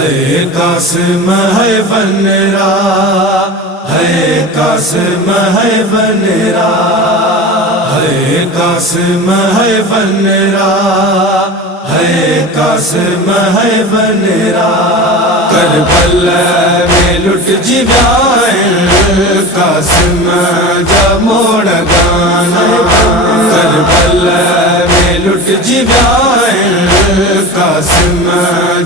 है कासिम है बनरा, है कासिम है बनरा, है कासिम है बनरा, है कासिम है बनरा। करबला में लुट जिव्यान कासिम जा मोड़ गाना, करबला में लुट जिव्यान कासिम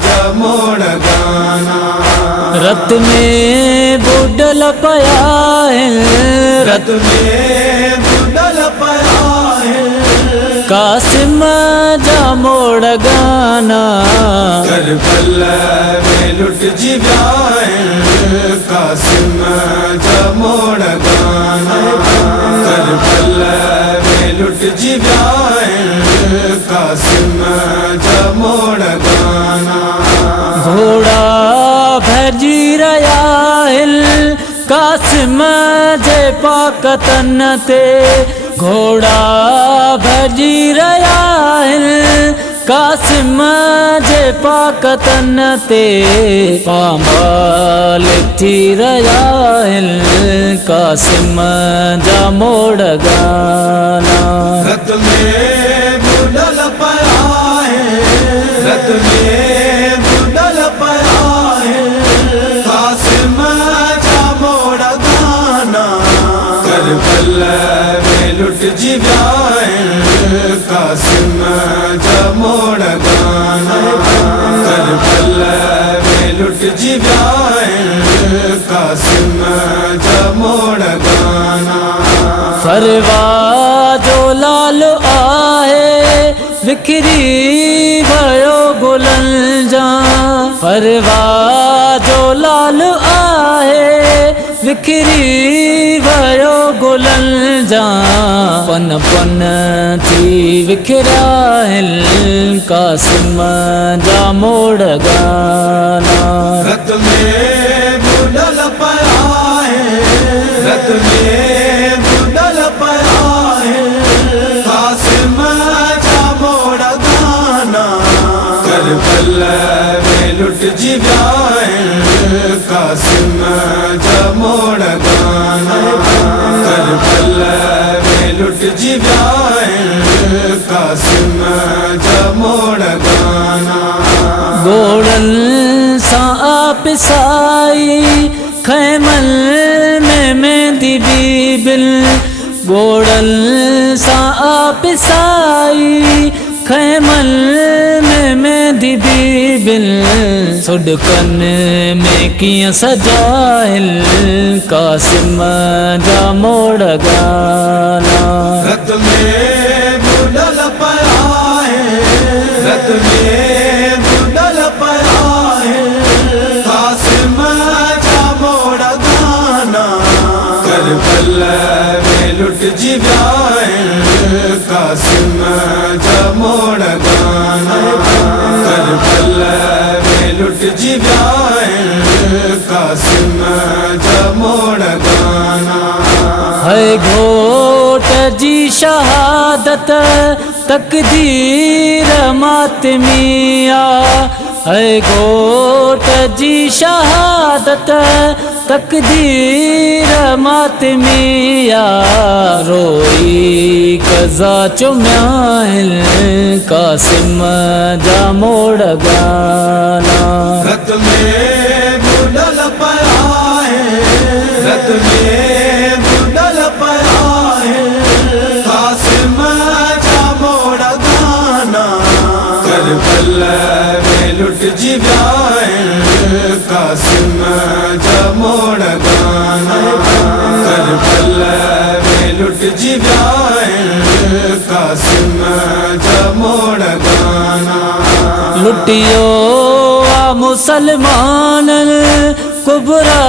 जा मोड़ गाना। रत में बुडल पया है, रत में बुडल पया है, कासिम जा मोड़ गाना। करबला में लुट जिव्यान कासिम जा मोड़ गाना, करबला में लुट जिव्यान कासिम जा मोड़ गाना। घोड़ा भजी रया हिल कासिम जे पाकतन ते, घोड़ा भजी रया हिल कासिम जे पाकतन ते। पांबाल थी रया हिल कासिम जा मोड़ गाना। रत में बुडल पया है, रत में बुडल पया है, कासिम जा मोड़ गाना। करबला में लुट जिव्यान कासिम जा मोड़ गाना, करबला में लुट जिव्यान कासिम जा मोड़ गाना। फरवा जो लाल आहे विखरी भयो गुलन जा, फरवा जो लाल आहे विखरी भयो गुलन जा। पन पन थी विखरा हिल कासिम जा मोड़ गाना। रत में बुडल पया है, रत में बुडल पया है, कासिम जा मोड़ गाना। करबला में लुट जिव्यान कासिम जा मोड़ गाना, करबला में लुट जिव्यान कासिम जा मोड़ गाना। गोड़न सा पिसाई खैमल में मेहंदी बीबिल, गोड़न सा पिसाई खैमल में मेहंदी बीबिल। सुडकन में किया सजाइल कासिम जा मोड़ गाना। रत में बुडल पया है, रत में बुडल पया है, कासिम जा मोड़ गाना। करबला में लुट जिव्यान कासिम जा मोड़ गाना, करबला में लुट जिव्यान कासिम जा मोड़ गाना। है घोट जी शहादत तकदीर मातमिया, है घोट जी शहादत तकदीर मातमिया। रोई कज़ा चुम्या हिल कासिम जा मोड़ गाना। रत में बुडल पया है, रत में बुडल पया है, कासिम जा मोड़ गाना। करबला में लुट जिव्यान कासिम जा मोड़ गाना, करबला में लुट जिव्यान कासिम जा मोड़ गाना। लुटियो आ मुसलमान कुबरा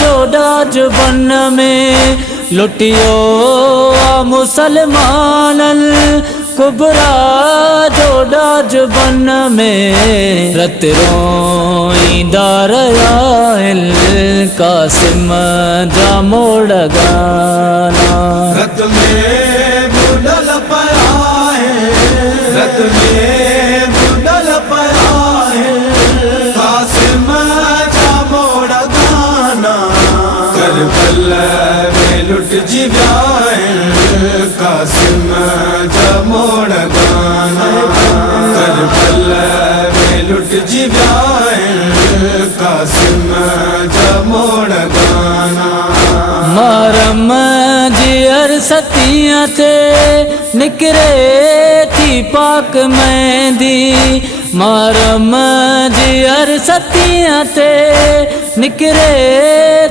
जोडाज बन में, लुटियो आ मुसलमान कुबरा जोडाज बन में। रत रोईंदा रया हिल कासिम जा मोड़ गाना। रत में बुडल पया है, रत में बुडल पया है, कासिम कासिम जमोड़ गाना करबला में लुट जिव्यान कासिम जमोड़ गाना मरम जियर सतियां ते निकरे थी पाक मेंदी मरम जियर सतियां ते निकरे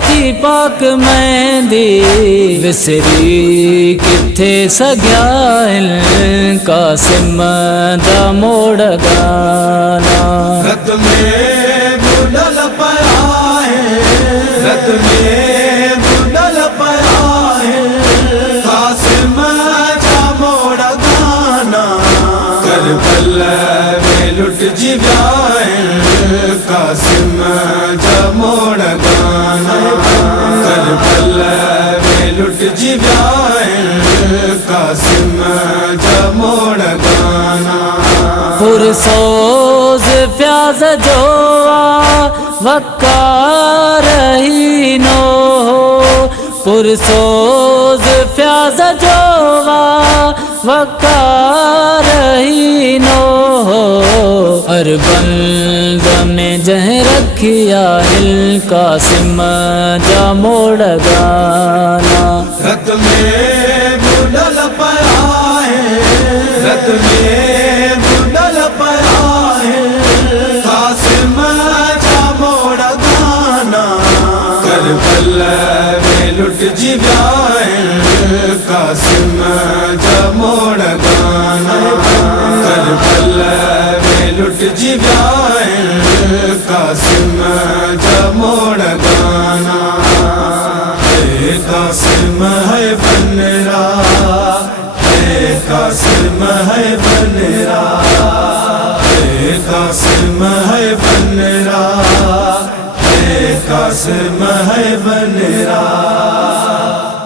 थी पाक मेंदी विसरी किथे सग्या कासिम दा मोड़ गाना रत में बुडल पया है रत में बुडल पया है कासिम जा मोड़ गाना करबला में लुट जिव्यान कासिम जा मोड़ गाना करबला में लुट जिव्यान कासिम जा मोड़ गाना पुरसोज प्याज जोआ वकार ही नो पुरसोज प्याज जोआ वकार ही नो अरबंद में जह रखिया कासिम जा मोड़ गाना रत में बुडल पया है रत में बुडल पया है कासिम जा मोड़ गाना करबला में लुट जिव्यान कासिम जा मोड़ गाना करबला में लुट जिव्यान कासिम जा मोड़ गाना कासिम है बनरा कासिम है बनरा कासिम है बनरा कासिम है बनरा।